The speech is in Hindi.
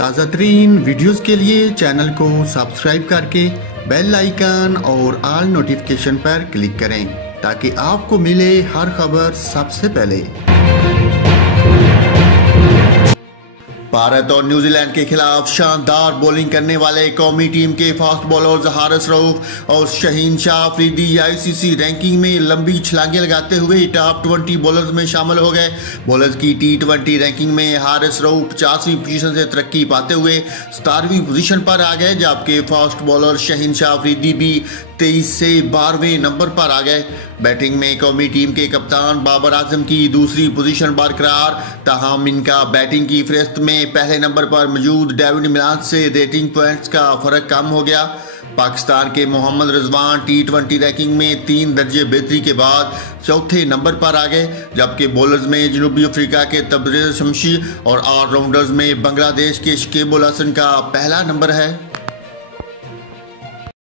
ताज़ा तरीन वीडियोज़ के लिए चैनल को सब्सक्राइब करके बेल आइकन और ऑल नोटिफिकेशन पर क्लिक करें ताकि आपको मिले हर खबर सबसे पहले। भारत और न्यूजीलैंड के खिलाफ शानदार बॉलिंग करने वाले कौमी टीम के फास्ट बॉलर्स हारिस रऊफ और शाहीन शाह अफरीदी आईसीसी रैंकिंग में लंबी छलांगे लगाते हुए टॉप 20 बॉलर्स में शामिल हो गए। बॉलर्स की T20 रैंकिंग में हारिस रऊफ 50वीं पोजीशन से तरक्की पाते हुए 17वीं पोजीशन पर आ गए, जबकि फास्ट बॉलर शाहीन शाह अफरीदी भी 23 से 12वें नंबर पर आ गए। बैटिंग में कौमी टीम के कप्तान बाबर आजम की दूसरी पोजीशन बरकरार, ताहम इनका बैटिंग की फहरिस्त में पहले नंबर पर मौजूद डेविड मिलान से रेटिंग पॉइंट्स का फर्क कम हो गया। पाकिस्तान के मोहम्मद रिजवान T20 रैंकिंग में 3 दर्जे बेहतरी के बाद चौथे नंबर पर आ गए, जबकि बॉलर्स में जनूबी अफ्रीका के तबरेज़ शमशी और ऑलराउंडर्स में बांग्लादेश के शकीब अल हसन का पहला नंबर है।